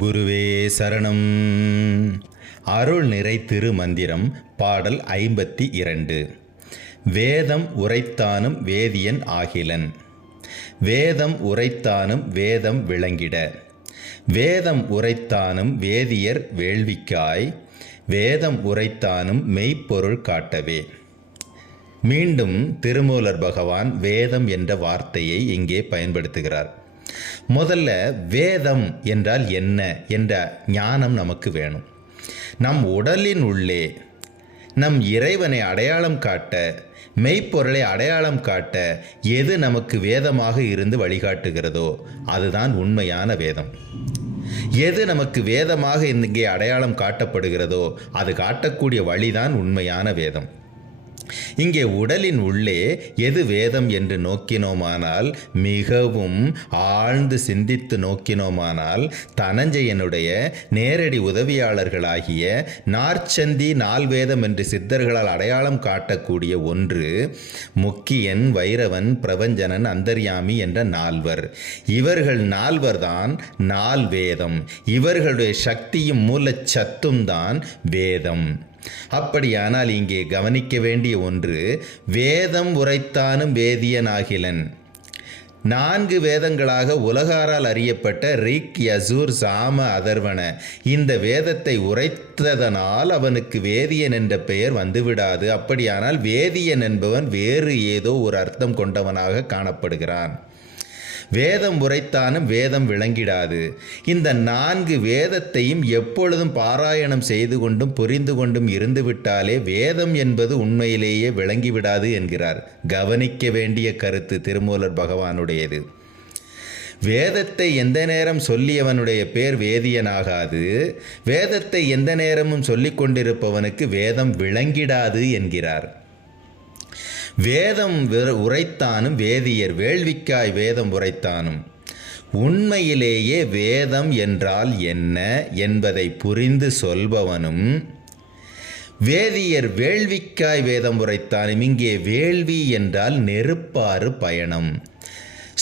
குருவே சரணம். அருள் நிறை திருமந்திரம் பாடல் 52. வேதம் உரைத்தானும் வேதியன் ஆகிலன். வேதம் உரைத்தானும் வேதம் விளங்கிட. வேதம் உரைத்தானும் வேதியர் வேள்விக்காய். வேதம் உரைத்தானும் மெய்ப்பொருள் காட்டவே. மீண்டும் திருமூலர் பகவான் வேதம் என்ற வார்த்தையை இங்கே பயன்படுத்துகிறார். முதல்ல வேதம் என்றால் என்ன என்ற ஞானம் நமக்கு வேணும். நம் உடலின் உள்ளே நம் இறைவனை அடையாளம் காட்ட, மெய்ப்பொருளை அடையாளம் காட்ட எது நமக்கு வேதமாக இருந்து வழிகாட்டுகிறதோ அதுதான் உண்மையான வேதம். எது நமக்கு வேதமாக இங்கே அடையாளம் காட்டப்படுகிறதோ அது காட்டக்கூடிய வழிதான் உண்மையான வேதம். இங்கே உடலின் உள்ளே எது வேதம் என்று நோக்கினோமானால், மிகவும் ஆழ்ந்து சிந்தித்து நோக்கினோமானால், தனஞ்சயனுடைய நேரடி உதவியாளர்களாகிய நாற்சந்தி நால்வேதம் என்று சித்தர்களால் அடையாளம் காட்டக்கூடிய ஒன்று முக்கியன், வைரவன், பிரபஞ்சனன், அந்தர்யாமி என்ற நால்வர். இவர்கள் நால்வர்தான் நால்வேதம். இவர்களுடைய சக்தியும் மூலச்சத்தும் தான் வேதம். அப்படியானால் இங்கே கவனிக்க வேண்டிய ஒன்று, வேதம் உரைத்தானும் வேதியனாகிலன். 4 வேதங்களாக உலகாரால் அறியப்பட்ட ரிக், யஜூர், சாம, அதர்வன இந்த வேதத்தை உரைத்ததனால் அவனுக்கு வேதியன் என்ற பெயர் வந்துவிடாது. அப்படியானால் வேதியன் என்பவன் வேறு ஏதோ ஒரு அர்த்தம் கொண்டவனாக காணப்படுகிறான். வேதம் உரைத்தானும் வேதம் விளங்கிடாது. இந்த 4 வேதத்தையும் எப்பொழுதும் பாராயணம் செய்து கொண்டும் புரிந்து கொண்டும் இருந்துவிட்டாலே வேதம் என்பது உண்மையிலேயே விளங்கிவிடாது என்கிறார். கவனிக்க வேண்டிய கருத்து திருமூலர் பகவானுடையது. வேதத்தை எந்த நேரம் சொல்லியவனுடைய பேர் வேதியனாகாது. வேதத்தை எந்த நேரமும் சொல்லிக் கொண்டிருப்பவனுக்கு வேதம் விளங்கிடாது என்கிறார். வேதம் உரைத்தானும் வேதியர் வேள்விக்காய் வேதம் உரைத்தானும். உண்மையிலேயே வேதம் என்றால் என்ன என்பதை புரிந்து சொல்பவனும் வேதியர் வேள்விக்காய் வேதம் உரைத்தானும். இங்கே வேள்வி என்றால் நெருப்பாறு பயணம்.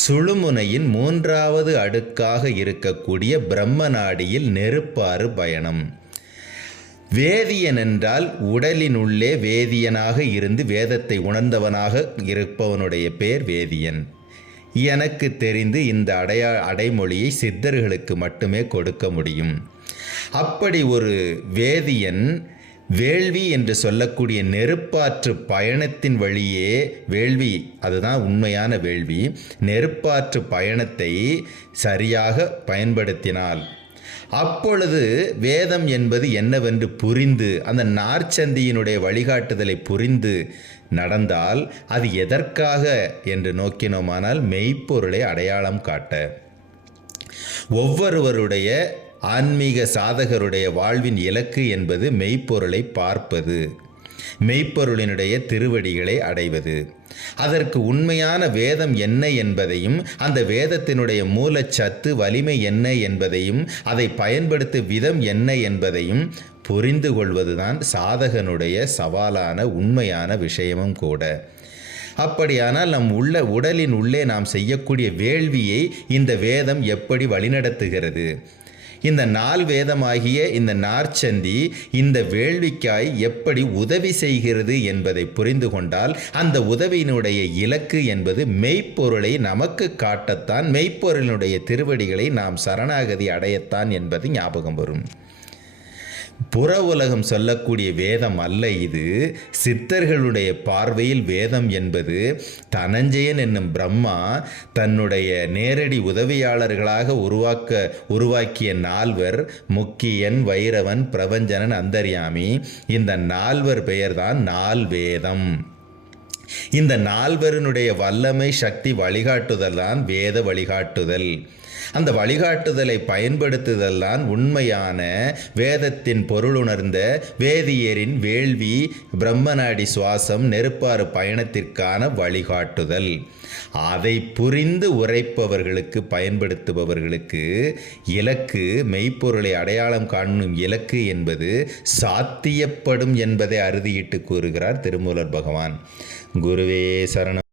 சுழுமுனையின் 3வது அடுக்காக இருக்கக்கூடிய பிரம்ம நாடியில் நெருப்பாறு பயணம். வேதியன் என்றால் உடலினுள்ளே வேதியனாக இருந்து வேதத்தை உணர்ந்தவனாக இருப்பவனுடைய பேர் வேதியன். எனக்கு தெரிந்து இந்த அடைமொழியை சித்தர்களுக்கு மட்டுமே கொடுக்க முடியும். அப்படி ஒரு வேதியன் வேள்வி என்று சொல்லக்கூடிய நெருப்பாற்று பயணத்தின் வழியே, வேள்வி அதுதான் உண்மையான வேள்வி, நெருப்பாற்று பயணத்தை சரியாக பயன்படுத்தினால் அப்பொழுது வேதம் என்பது என்னவென்று புரிந்து, அந்த நாற்சந்தியினுடைய வழிகாட்டுதலை புரிந்து நடந்தால் அது எதற்காக என்று நோக்கினோமானால் மெய்ப்பொருளை அடையாளம் காட்ட. ஒவ்வொருவருடைய ஆன்மீக சாதகருடைய வாழ்வின் இலக்கு என்பது மெய்ப்பொருளை பார்ப்பது, மெய்ப்பொருளினுடைய திருவடிகளை அடைவது. அதற்கு உண்மையான வேதம் என்ன என்பதையும், அந்த வேதத்தினுடைய மூலச்சத்து வலிமை என்ன என்பதையும், அதை பயன்படுத்தும் விதம் என்ன என்பதையும் புரிந்து கொள்வதுதான் சாதகனுடைய சவாலான உண்மையான விஷயமும் கூட. அப்படியானால் நம் உடலின் உள்ளே நாம் செய்யக்கூடிய வேள்வியை இந்த வேதம் எப்படி வழிநடத்துகிறது? இந்த 4 வேதமாகிய இந்த நாற்சந்தி இந்த வேள்விக்காய் எப்படி உதவி செய்கிறது என்பதை புரிந்து கொண்டால், அந்த உதவியினுடைய இலக்கு என்பது மெய்ப்பொருளை நமக்கு காட்டத்தான், மெய்ப்பொருளினுடைய திருவடிகளை நாம் சரணாகதி அடையத்தான் என்பது ஞாபகம் வரும். புற உலகம் சொல்லக்கூடிய வேதம் அல்ல இது. சித்தர்களுடைய பார்வையில் வேதம் என்பது தனஞ்சயன் என்னும் பிரம்மா தன்னுடைய நேரடி உதவியாளர்களாக உருவாக்கிய 4வர் முக்கியன், வைரவன், பிரபஞ்சனன், அந்தர்யாமி. இந்த 4வர் பெயர்தான் நால்வேதம். இந்த 4வரினுடைய வல்லமை சக்தி வழிகாட்டுதல் தான் வேத வழிகாட்டுதல். அந்த வழிகாட்டுதலை பயன்படுத்துதல் தான் உண்மையான வேதத்தின் பொருளுணர்ந்த வேதியரின் வேள்வி, பிரம்மநாடி சுவாசம், நெருப்பாறு பயணத்திற்கான வழிகாட்டுதல். அதை புரிந்து உரைப்பவர்களுக்கு, பயன்படுத்துபவர்களுக்கு இலக்கு, மெய்ப்பொருளை அடையாளம் காணும் இலக்கு என்பது சாத்தியப்படும் என்பதை அறுதியிட்டு கூறுகிறார் திருமூலர் பகவான். குருவே சரணம்.